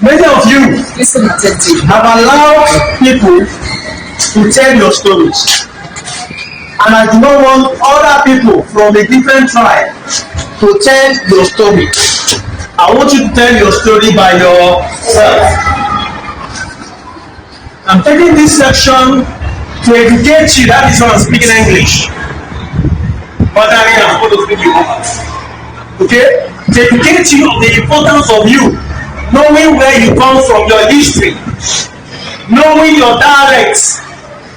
Many of you Listen attentively. have allowed people to tell your stories, and I do not want other people from a different tribe to tell your story. I want you to tell your story by yourself. I'm taking this section to educate you. That is why I'm speaking English. But I'm going to speak you. Okay? To educate you of the importance of you knowing where you come from, your history, knowing your dialects,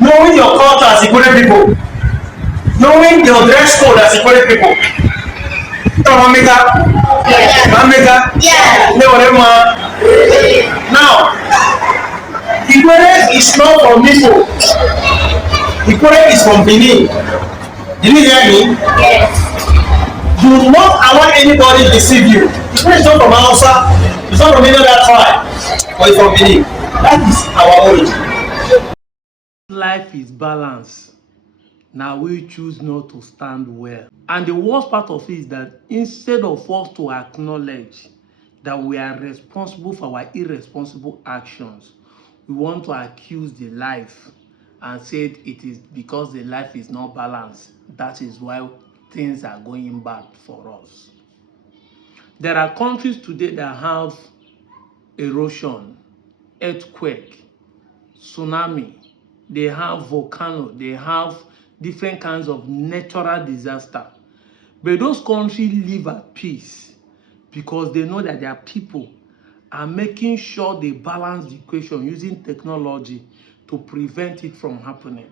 knowing your culture as Ikwere people, knowing your dress code as Ikwere people. Mamika? Mamika? Yeah. Now, Ikwere is not from Igbo. Ikwere is from Benin. Did you hear me? Yes. Do not allow anybody to deceive you. Ikwere is not from Hausa, it's not from any other tribe, but it's from Benin. That is our origin. Life is balance. Now we choose not to stand well. And the worst part of it is that instead of us to acknowledge that we are responsible for our irresponsible actions, we want to accuse the life and say it is because the life is not balanced. That is why things are going bad for us. There are countries today that have erosion, earthquake, tsunami, they have volcano, they have different kinds of natural disaster. But those countries live at peace because they know that their people are making sure they balance the equation using technology to prevent it from happening.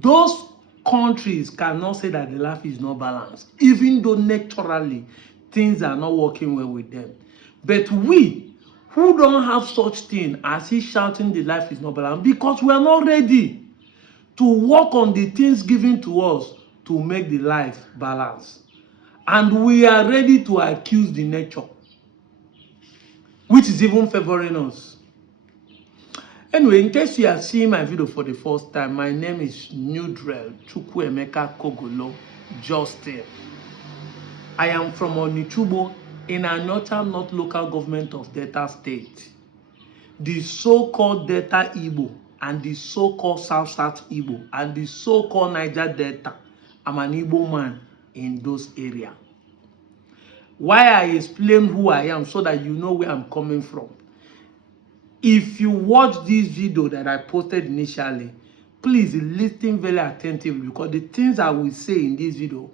Those countries cannot say that the life is not balanced, even though naturally things are not working well with them. But we who don't have such thing as he shouting the life is not balanced because we are not ready to work on the things given to us to make the life balanced. And we are ready to accuse the nature, which is even favoring us. Anyway, in case you are seeing my video for the first time, my name is Nudrel Chukwuemeka Kogolo Justin. I am from Onichubo in Anyocha North Local Government of Delta State. The so-called Delta Igbo and the so-called South Igbo and the so-called Niger Delta. I'm an Igbo man in those areas. Why I explain who I am so that you know where I'm coming from. If you watch this video that I posted initially, please listen very attentively because the things I will say in this video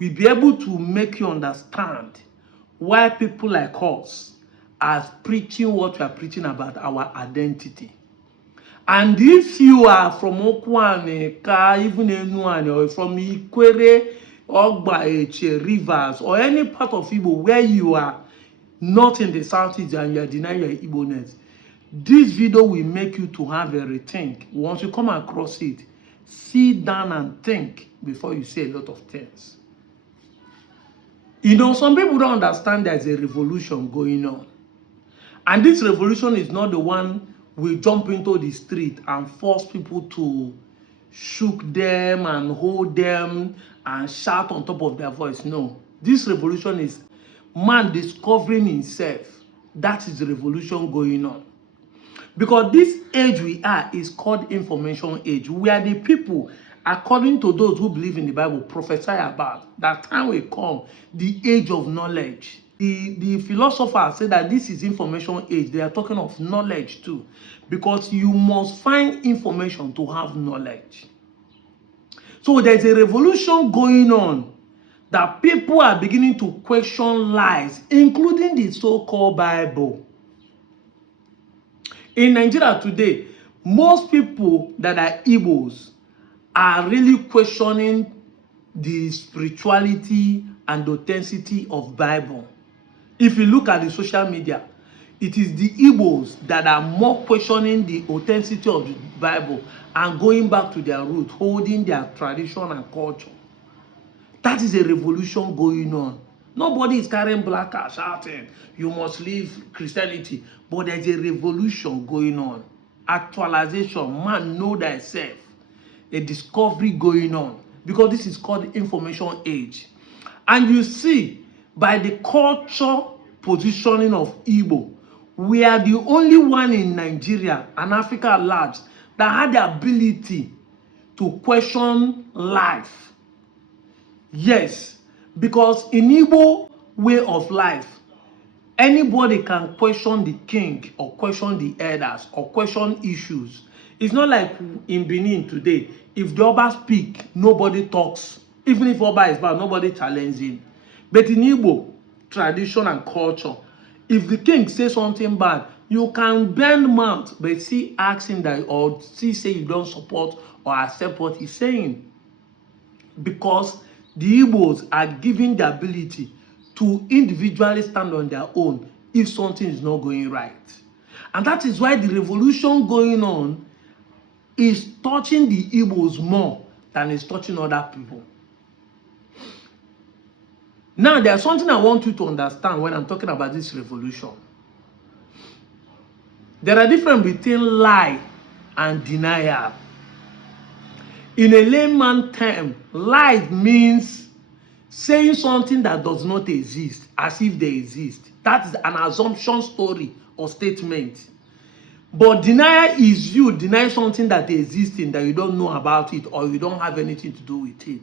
will be able to make you understand why people like us are preaching what we are preaching about our identity. And if you are from Okwane, even Enuane, or from Ikwere, Ogba, Eche, Rivers, or any part of Igbo where you are not in the Southeast and you are denying your Igbo-ness, this video will make you to have a rethink. Once you come across it, sit down and think before you say a lot of things. You know, some people don't understand there's a revolution going on. And this revolution is not the one we jump into the street and force people to shook them and hold them and shout on top of their voice. No. This revolution is man discovering himself. That is the revolution going on. Because this age we are is called information age. We are the people, according to those who believe in the Bible, prophesy about that time will come, the age of knowledge. The philosophers say that this is information age. They are talking of knowledge too. Because you must find information to have knowledge. So there's a revolution going on that people are beginning to question lies, including the so-called Bible. In Nigeria today, most people that are Igbos are really questioning the spirituality and authenticity of Bible. If you look at the social media, it is the Igbos that are more questioning the authenticity of the Bible and going back to their roots, holding their tradition and culture. That is a revolution going on. Nobody is carrying black car shouting, you must leave Christianity. But there's a revolution going on. Actualization, man know thyself. A discovery going on. Because this is called information age. And you see, by the culture positioning of Igbo, we are the only one in Nigeria and Africa at large that had the ability to question life. Yes, because in Igbo way of life, anybody can question the king or question the elders or question issues. It's not like in Benin today. If the Oba speak, nobody talks. Even if Oba is bad, nobody challenges him. But in Igbo tradition and culture, if the king says something bad, you can bend mouth, but see asking that or see say you don't support or accept what he's saying. Because the Igbos are given the ability to individually stand on their own if something is not going right. And that is why the revolution going on is touching the Igbos more than it's touching other people. Now, there's something I want you to understand when I'm talking about this revolution. There are differences between lie and denial. In a layman term, lie means saying something that does not exist as if they exist. That is an assumption story or statement. But denial is you denying something that exists that you don't know about it or you don't have anything to do with it.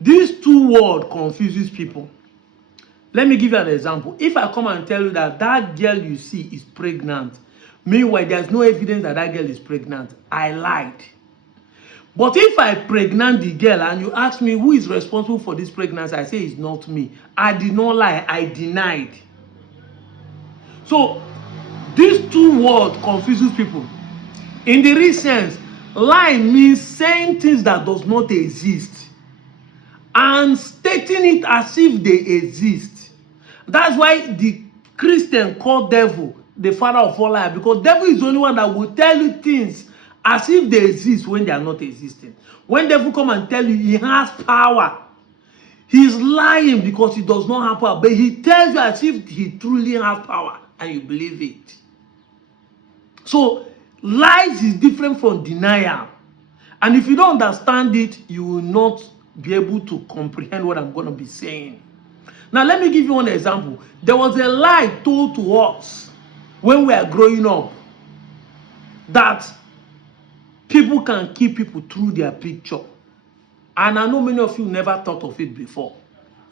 These two words confuses people. Let me give you an example. If I come and tell you that that girl you see is pregnant, meanwhile there's no evidence that that girl is pregnant, I lied. But if I pregnant the girl and you ask me who is responsible for this pregnancy, I say it's not me. I did not lie, I denied. So these two words confuses people. In the real sense, lie means saying things that does not exist and stating it as if they exist. That's why the Christian call devil the father of all lies, because devil is the only one that will tell you things as if they exist when they are not existing. When devil come and tell you he has power, he's lying because he does not have power, but he tells you as if he truly has power and you believe it. So lies is different from denial, and if you don't understand it, you will not be able to comprehend what I'm going to be saying. Now let me give you one example. There was a lie told to us when we are growing up that people can kill people through their picture, and I know many of you never thought of it before.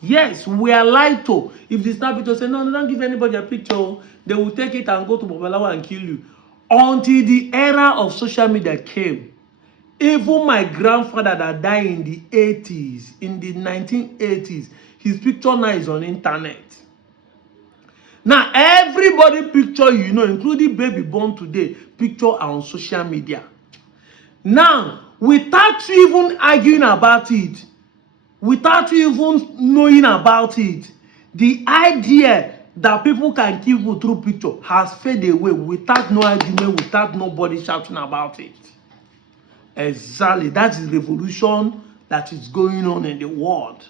Yes, we are lied to. If the snap picture say no, don't give anybody a picture, they will take it and go to Babalawo and kill you. Until the era of social media came, even my grandfather that died in the 80s, in the 1980s, his picture now is on internet. Now everybody picture you know, including baby born today, picture are on social media. Now, without you even arguing about it, without you even knowing about it, the idea that people can kill people through picture has faded away without no argument, without nobody shouting about it. Exactly, that's the revolution that is going on in the world.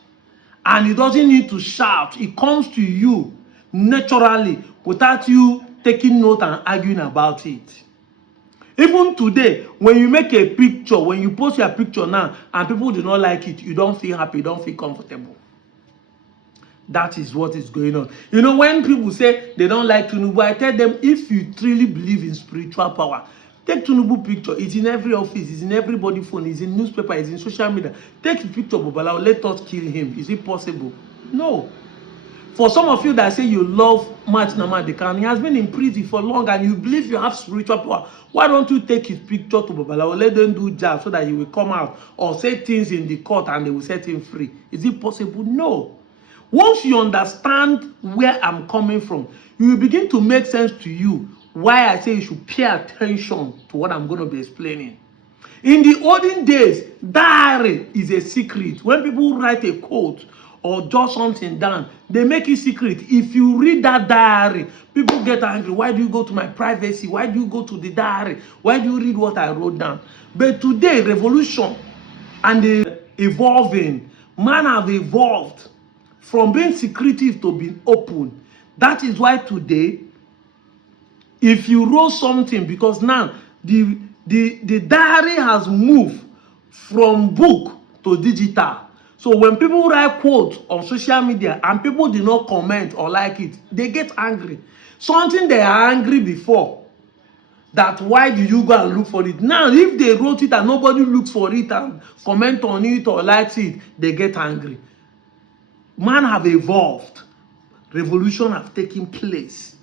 And it doesn't need to shout, it comes to you naturally without you taking note and arguing about it. Even today, when you make a picture, when you post your picture now and people do not like it, you don't feel happy, you don't feel comfortable. That is what is going on. You know, when people say they don't like Tinubu, I tell them, if you truly believe in spiritual power, take Tinubu picture. It's in every office, it's in everybody's phone, it's in newspaper, it's in social media. Take the picture of Babalawo, let us kill him. Is it possible? No. For some of you that say you love March Namadekan, he has been in prison for long and you believe you have spiritual power. Why don't you take his picture to Babalawo, let them do jab so that he will come out or say things in the court and they will set him free? Is it possible? No. Once you understand where I'm coming from, you will begin to make sense to you why I say you should pay attention to what I'm going to be explaining. In the olden days, diary is a secret. When people write a quote or jot something down, they make it secret. If you read that diary, people get angry. Why do you go to my privacy? Why do you go to the diary? Why do you read what I wrote down? But today, revolution and the evolving, man have evolved from being secretive to being open. That is why today, if you wrote something, because now the diary has moved from book to digital. So when people write quotes on social media and people do not comment or like it, they get angry. Something they are angry before, that why do you go and look for it? Now, if they wrote it and nobody looks for it and comment on it or likes it, they get angry. Man have evolved. Revolution have taken place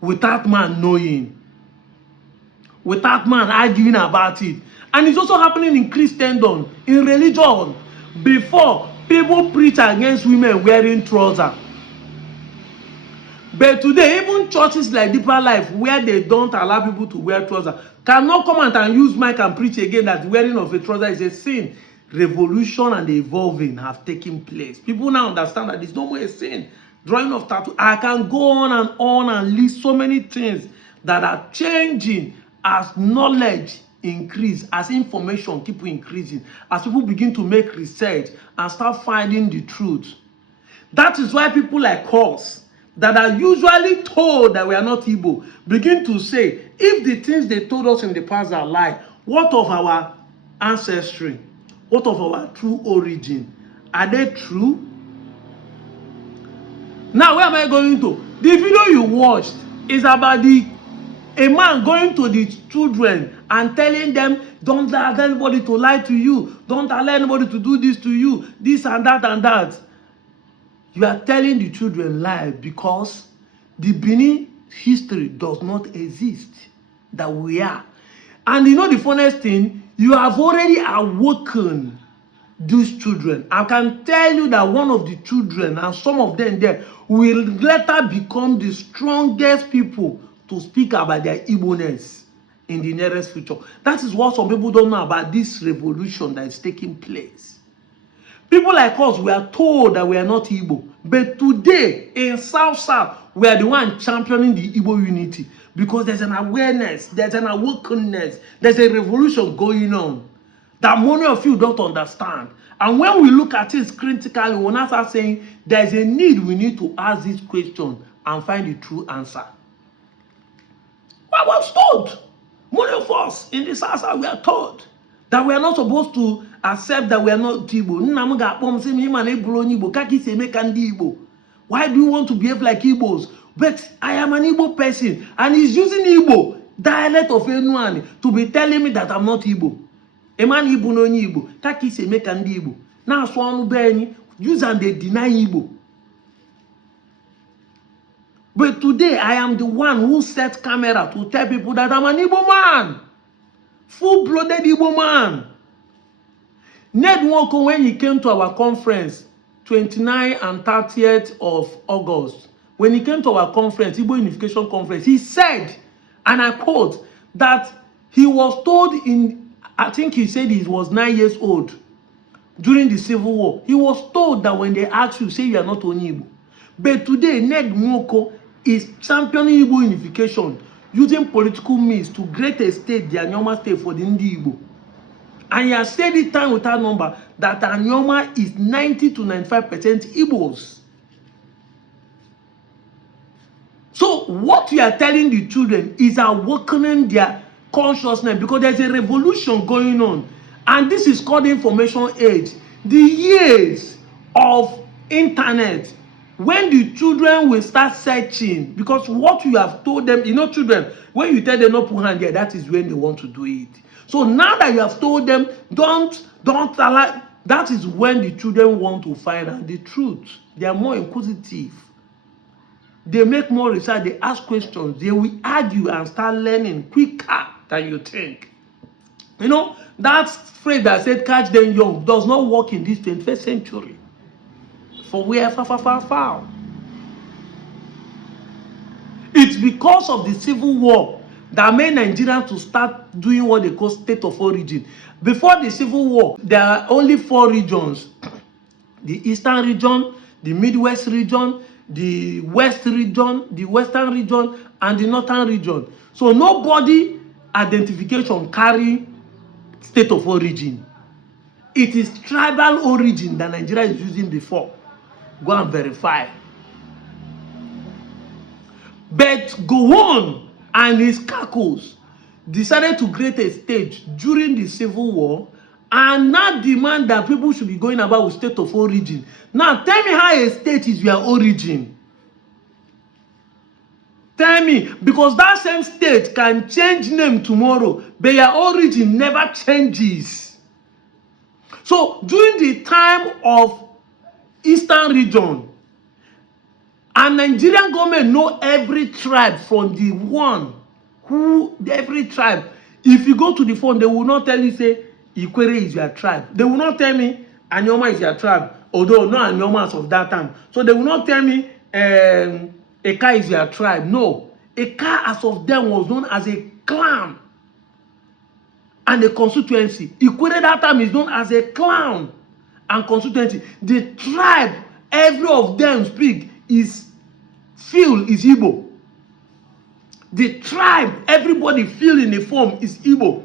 without man knowing, without man arguing about it. And it's also happening in Christendom, in religion. Before, people preach against women wearing trousers. But today, even churches like Deeper Life, where they don't allow people to wear trousers, cannot come out and use mic and preach again that wearing of a trouser is a sin. Revolution and evolving have taken place. People now understand that it's no more a sin. Drawing of tattoo. I can go on and list so many things that are changing as knowledge increase, as information keep increasing, as people begin to make research and start finding the truth. That is why people like us that are usually told that we are not Igbo begin to say, if the things they told us in the past are lie, what of our ancestry? What of our true origin? Are they true? Now, where am I going to? The video you watched is about a man going to the children and telling them, don't allow anybody to lie to you. Don't allow anybody to do this to you. This and that and that. You are telling the children lie because the Benin history does not exist that we are. And you know the funniest thing, you have already awoken these children. I can tell you that one of the children and some of them there will later become the strongest people to speak about their Igbo-ness in the nearest future. That is what some people don't know about this revolution that is taking place. People like us, we are told that we are not Igbo. But today, in South, we are the one championing the Igbo unity. Because there's an awareness, there's an awakenness, there's a revolution going on that many of you don't understand. And when we look at it critically, we now start saying there's a need, we need to ask this question and find the true answer. I was told, many of us in the South, we are told that we are not supposed to accept that we are not Igbo. Why do you want to behave like Igbos? But I am an Igbo person, and he's using Igbo, dialect of anyone, to be telling me that I'm not Igbo. A man Igbo no Igbo. Kaki se make and Igbo. Now swanu benyi, use and they deny Igbo. But today I am the one who set camera to tell people that I'm an Igbo man. Full-blooded Igbo man. Ned Nwoko, when he came to our conference, 29th and 30th of August, when he came to our conference, Igbo Unification Conference, he said, and I quote, that he was told I think he said he was 9 years old during the Civil War. He was told that when they ask you, say you are not only Igbo. But today, Ned Nwoko is championing Igbo unification, using political means to create a state, the Anyoma state for the Ndi Igbo. And he has said it time without number that Anyoma is 90 to 95% Igbos. So what we are telling the children is awakening their consciousness, because there's a revolution going on. And this is called information age. The years of internet, when the children will start searching, because what you have told them, you know, children, when you tell them not put hand there, that is when they want to do it. So now that you have told them, don't allow, that is when the children want to find out the truth. They are more inquisitive. They make more research, they ask questions, they will argue and start learning quicker than you think. You know, that phrase that said catch them young does not work in this 21st century. For we are far. It's because of the civil war that made Nigerians to start doing what they call state of origin. Before the civil war, there are only 4 regions. The Eastern region, the Midwest region, the West region, the Western region, and the Northern region. So nobody identification carry state of origin. It is tribal origin that Nigeria is using before. Go and verify. But Gowon and his cackles decided to create a stage during the Civil War and now demand that people should be going about with state of origin. Now tell me how a state is your origin. Tell me, because that same state can change name tomorrow, but your origin never changes. So during the time of Eastern region, and Nigerian government know every tribe from the one who, every tribe. If you go to the phone, they will not tell you, say, Ikwere is your tribe. They will not tell me, Anyoma is your tribe. Although, no Anyomas of that time. So they will not tell me, Eka is your tribe. No. Eka, as of them, was known as a clan and a constituency. Ikwere that time is known as a clan and constituency. The tribe, every of them speak is Igbo. The tribe everybody feel in the form is Igbo.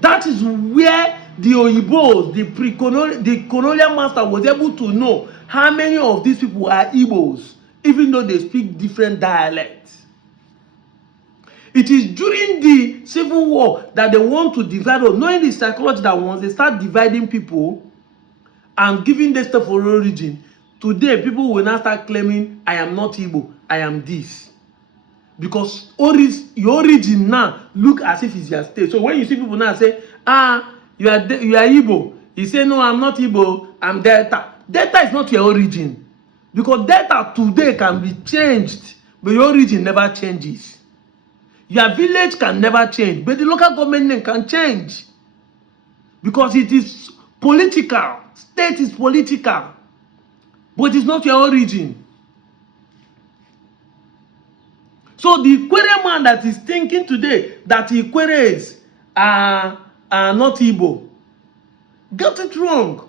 That is where the Oyibos, the colonial master, was able to know how many of these people are Igbos, even though they speak different dialects. It is during the Civil War that they want to divide us, knowing the psychology that once they start dividing people and giving them stuff for origin, today people will now start claiming, I am not Igbo, I am this. Because your origin now look as if it's your state. So when you see people now say, you are Igbo, you say, no, I'm not Igbo, I'm Delta. Delta is not your origin. Because Delta today can be changed, but your origin never changes. Your village can never change, but the local government name can change. Because it is political. State is political. But it's not your origin. So the Ikwere man that is thinking today that Ikweres are not Igbo, got it wrong.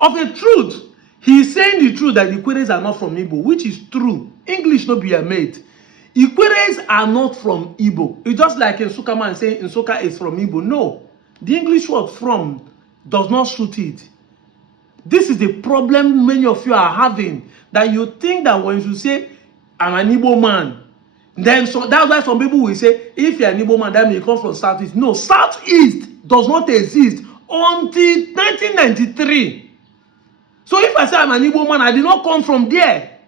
Of a truth, he is saying the truth that the Ikweres are not from Igbo, which is true. English no be a mate. Ikweres are not from Igbo. It's just like Nsuka man saying Nsuka is from Igbo. No, the English word from does not suit it. This is the problem many of you are having, that you think that when you say, I'm an Igbo man, then so that's why some people will say, if you're an Igbo man, that means you come from Southeast. No, Southeast does not exist until 1993. So if I say I'm an Igbo man, I did not come from there.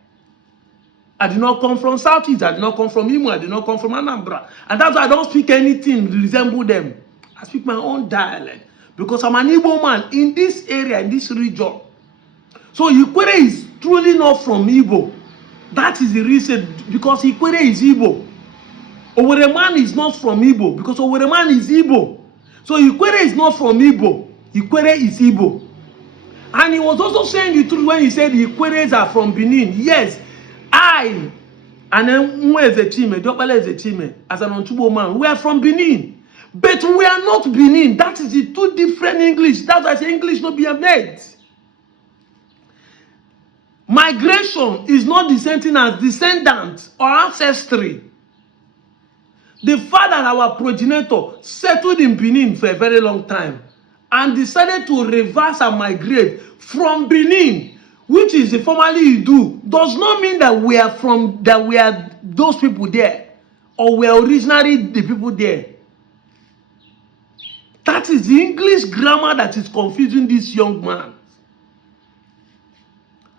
I did not come from Southeast. I did not come from Imo. I did not come from Anambra. And that's why I don't speak anything to resemble them. I speak my own dialect. Because I'm an Igbo man in this area, in this region. So Ikwere is truly not from Igbo. That is the reason, because Ikwere is Igbo. Owerri man is not from Igbo, because Owerri man is Igbo. So Ikwere is not from Igbo. Ikwere is Igbo. And he was also saying the truth when he said the Ikweres are from Benin. Yes, I, and then Ezechime, as an Ontubo man, we are from Benin. But we are not Benin. That is the two different English. That's why I say English not be a mate. Migration is not the same thing as descendants or ancestry. The fact that our progenitor settled in Benin for a very long time and decided to reverse and migrate from Benin, which is the formerly Idu, does not mean that we are those people there, or we are originally the people there. That is the English grammar that is confusing this young man.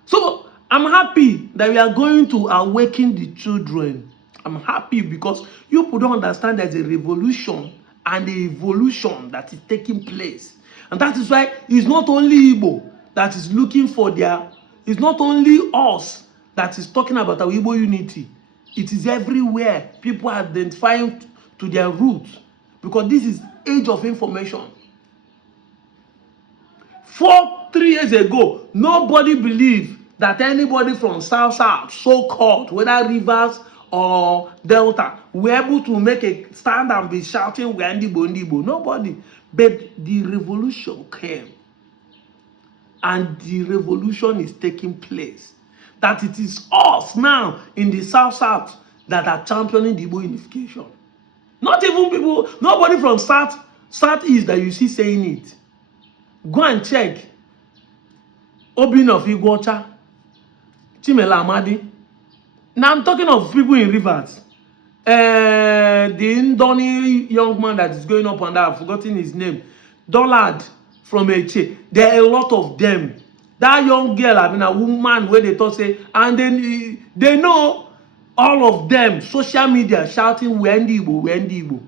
So I'm happy that we are going to awaken the children. I'm happy because you people don't understand there's a revolution and a evolution that is taking place. And that is why it's not only Igbo that is looking for it's not only us that is talking about our Igbo unity. It is everywhere. People are identifying to their roots, because this is age of information. 3 years ago, nobody believed that anybody from South, so-called, whether Rivers or Delta, were able to make a stand and be shouting, "We are Ndibo." Nobody. But the revolution came. And the revolution is taking place. That it is us now in the South that are championing the Igbo unification. Not even people, nobody from Southeast that you see saying it. Go and check. Obin of Igwocha, Chimela Amadi. Now I'm talking of people in Rivers. The Indoni young man that is going up and down, I've forgotten his name. Dollard from Eche. There are a lot of them. That young girl, I mean, a woman where they thought say, and then they know All of them, social media shouting, "We Ndi Igbo, we Ndi Igbo."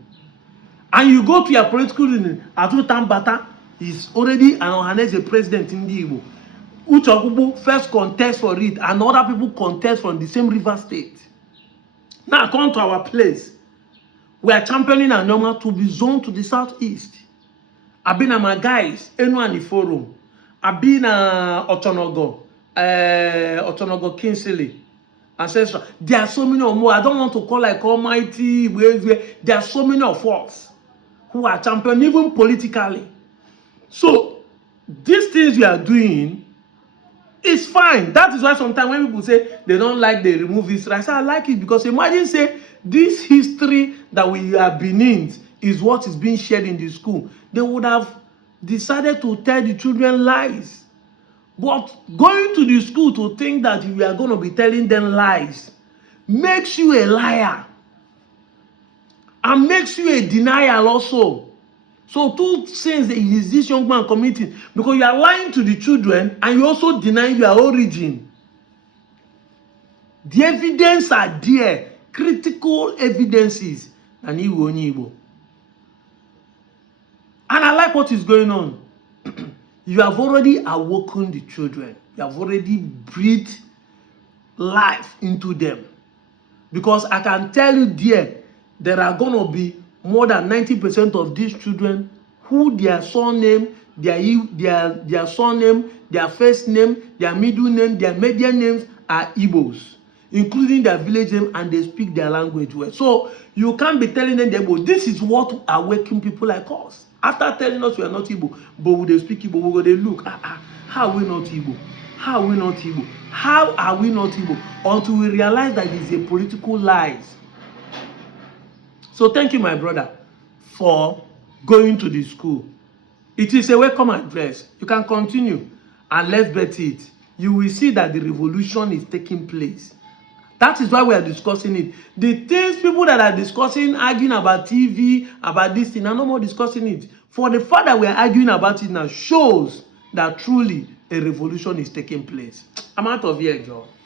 And you go to your political union, Atu Tambata is already an Ohanese president in the Igbo. Uche first contest for it, and other people contest from the same river state. Now come to our place. We are championing Anoma to be zoned to the southeast. I've been my guys, Enu and Forum. I've been Otonogo, Otonogo Kinsley, Ancestral. There are so many more. I don't want to call like almighty. There are so many of us who are championing even politically. So these things we are doing is fine. That is why sometimes when people say they don't like, they remove history. I say I like it because imagine say this history that we have been in is what is being shared in the school. They would have decided to tell the children lies. But going to the school to think that you are going to be telling them lies makes you a liar and makes you a denial also. So two things is this young man committing, because you are lying to the children and you also deny your origin. The evidence are there, critical evidences, and Igbo. And I like what is going on. You have already awoken the children. You have already breathed life into them. Because I can tell you there are going to be more than 90% of these children who their surname, their surname, their first name, their middle name, their median names are Igbos, including their village name, and they speak their language well. So you can't be telling them Igbo. This is what are waking people like us. After telling us we are not Igbo, but when they speak Igbo, we go they look, how are we not Igbo? How are we not Igbo? How are we not Igbo? Until we realize that it is a political lies. So thank you, my brother, for going to the school. It is a welcome address. You can continue and let's bet it. You will see that the revolution is taking place. That is why we are discussing it. The things people that are discussing, arguing about TV, about this thing, are no more discussing it. For the fact that we are arguing about it now shows that truly a revolution is taking place. I'm out of here, Joe.